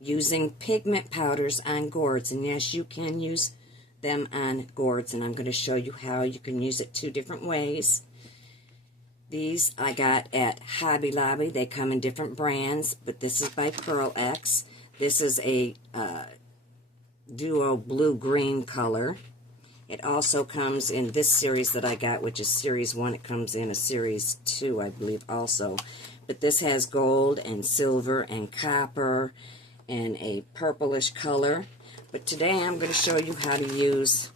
using pigment powders on gourds. And yes, you can use them on gourds, and I'm going to show you how you can use it 2 different ways. These I got at Hobby Lobby. They come in different brands, but this is by Pearl X. This is a duo blue-green color. It also comes in this series that I got, which is Series 1. It comes in a Series 2, I believe, also. But this has gold and silver and copper and a purplish color. But today I'm going to show you how to use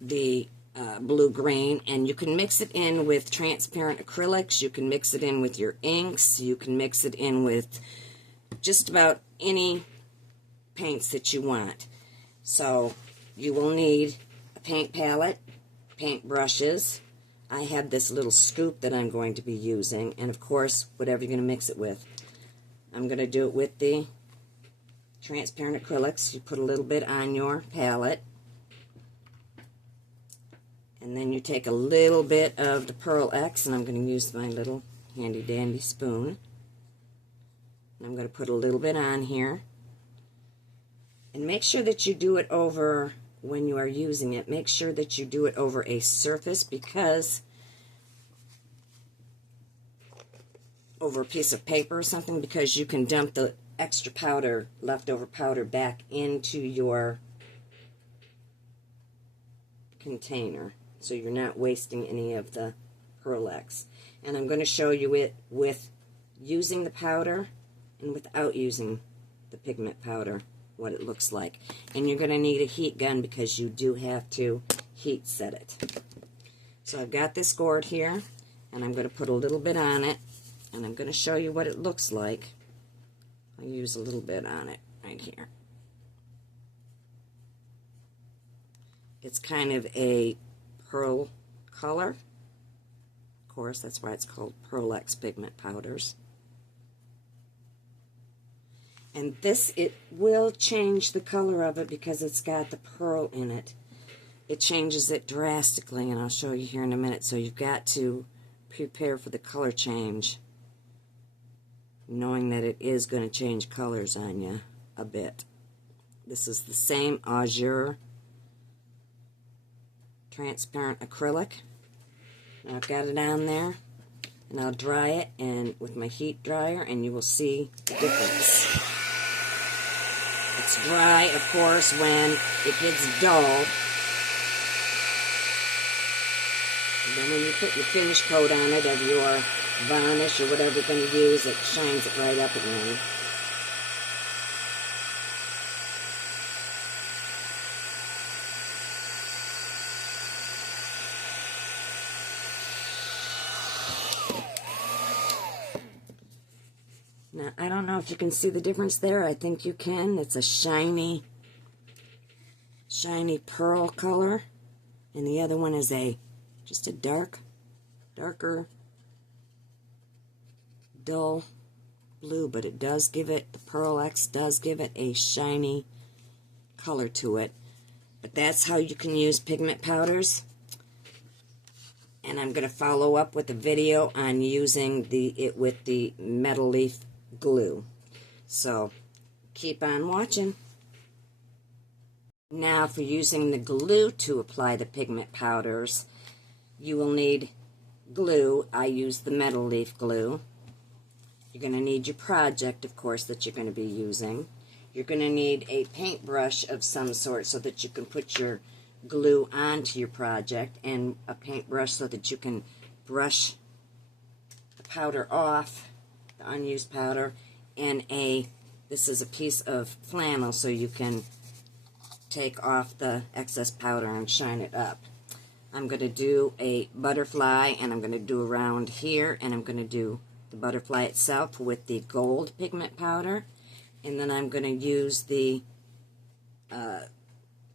the blue-green, and you can mix it in with transparent acrylics, you can mix it in with your inks, you can mix it in with just about any paints that you want. So you will need a paint palette, paint brushes. I have this little scoop that I'm going to be using, and of course whatever you're going to mix it with. I'm going to do it with the transparent acrylics. You put a little bit on your palette, and then you take a little bit of the Pearl X, and I'm going to use my little handy dandy spoon. And I'm going to put a little bit on here. And make sure that you do it over, when you are using it, make sure that you do it over a surface, because over a piece of paper or something, because you can dump the extra powder, leftover powder, back into your container. So you're not wasting any of the Pearl X. And I'm going to show you it with using the powder and without using the pigment powder, what it looks like. And you're going to need a heat gun, because you do have to heat set it. So I've got this gourd here, and I'm going to put a little bit on it, and I'm going to show you what it looks like. I'll use a little bit on it right here. It's kind of a pearl color. Of course, that's why it's called Pearl X pigment powders. And this, it will change the color of it because it's got the pearl in it. It changes it drastically, and I'll show you here in a minute. So you've got to prepare for the color change, knowing that it is going to change colors on you a bit. This is the same Azure transparent acrylic. Now I've got it on there, and I'll dry it and with my heat dryer, and you will see the difference. It's dry, of course, when it gets dull. And then when you put your finish coat on it of your varnish or whatever you're going to use, it shines it right up again. Now, I don't know if you can see the difference there. I think you can. It's a shiny pearl color. And the other one is just a darker, dull blue. But it does give it, the Pearl X does give it a shiny color to it. But that's how you can use pigment powders. And I'm going to follow up with a video on using it with the metal leaf glue. So keep on watching. Now for using the glue to apply the pigment powders, you will need glue. I use the metal leaf glue. You're going to need your project, of course, that you're going to be using. You're going to need a paintbrush of some sort so that you can put your glue onto your project, and a paintbrush so that you can brush the powder off, the unused powder, and this is a piece of flannel so you can take off the excess powder and shine it up. I'm going to do a butterfly, and I'm going to do around here, and I'm going to do the butterfly itself with the gold pigment powder, and then I'm going to use the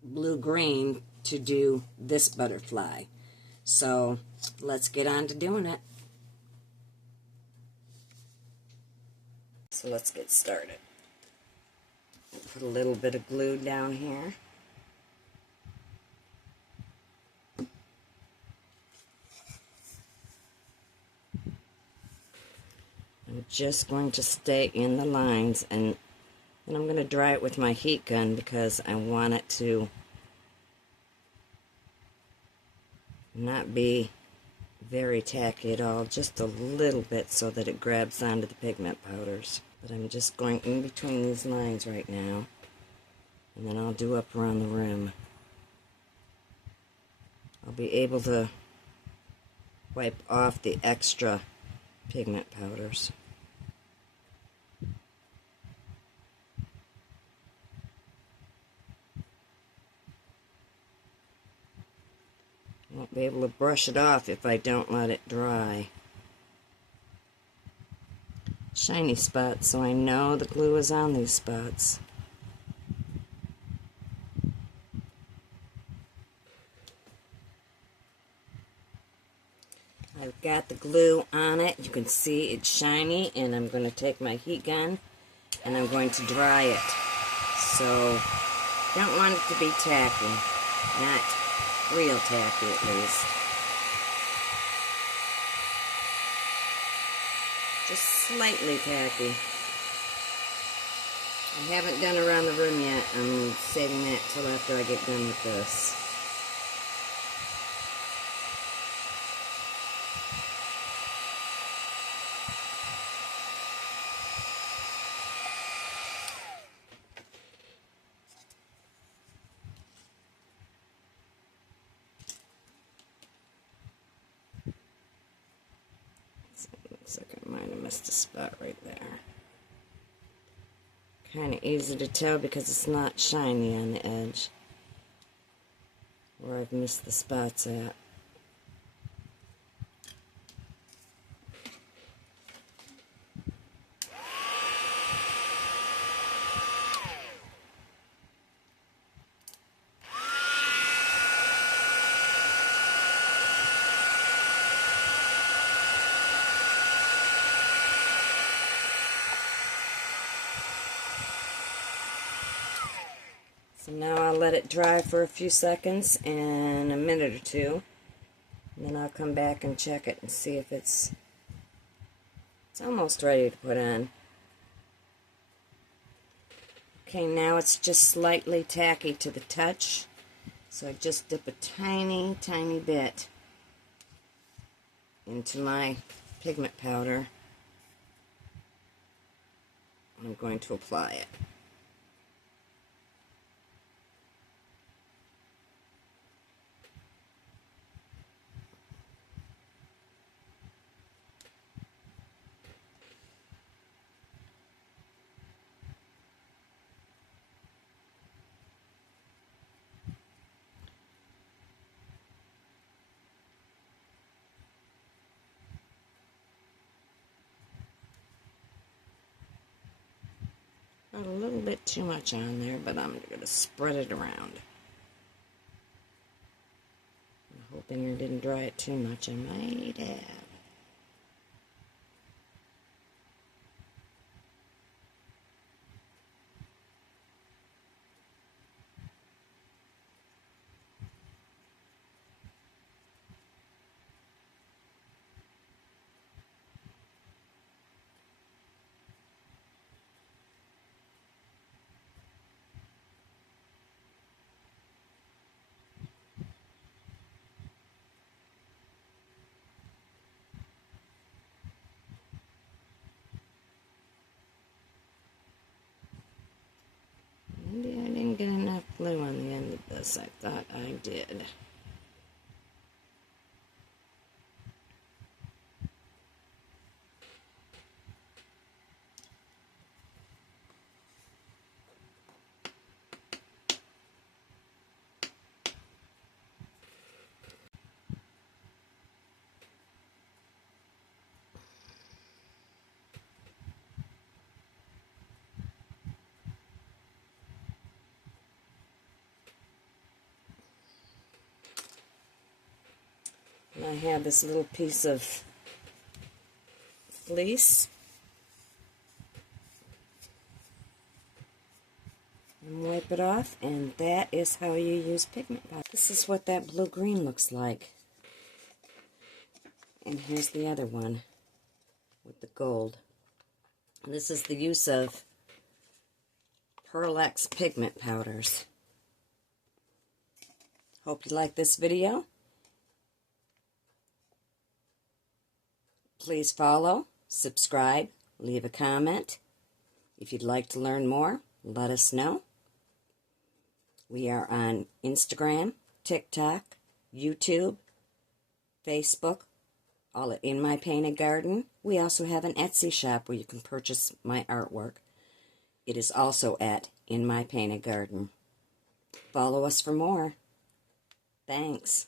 blue-green to do this butterfly. So let's get on to doing it. So let's get started. Put a little bit of glue down here. I'm going to just going to stay in the lines, and then I'm going to dry it with my heat gun because I want it to not be very tacky at all, just a little bit so that it grabs onto the pigment powders. But I'm just going in between these lines right now, and then I'll do up around the rim. I'll be able to wipe off the extra pigment powders. I won't be able to brush it off if I don't let it dry. Shiny spots, so I know the glue is on these spots. I've got the glue on it. You can see it's shiny, and I'm going to take my heat gun and I'm going to dry it. So, don't want it to be tacky, not real tacky at least. Just slightly tacky. I haven't done around the rim yet. I'm saving that till after I get done with this. Looks like I might have missed a spot right there. Kind of easy to tell because it's not shiny on the edge where I've missed the spots at. So now I'll let it dry for a few seconds and a minute or two, and then I'll come back and check it and see if it's almost ready to put on. Okay, now it's just slightly tacky to the touch, so I just dip a tiny, tiny bit into my pigment powder. I'm going to apply it. Got a little bit too much on there, but I'm going to spread it around. I'm hoping I didn't dry it too much. I might have. Maybe I didn't get enough glue on the end of this. I thought I did. And I have this little piece of fleece. And wipe it off, and that is how you use pigment powder. This is what that blue-green looks like. And here's the other one with the gold. This is the use of Pearl X pigment powders. Hope you like this video. Please follow, subscribe, leave a comment. If you'd like to learn more, let us know. We are on Instagram, TikTok, YouTube, Facebook, all at In My Painted Garden. We also have an Etsy shop where you can purchase my artwork. It is also at In My Painted Garden. Follow us for more. Thanks.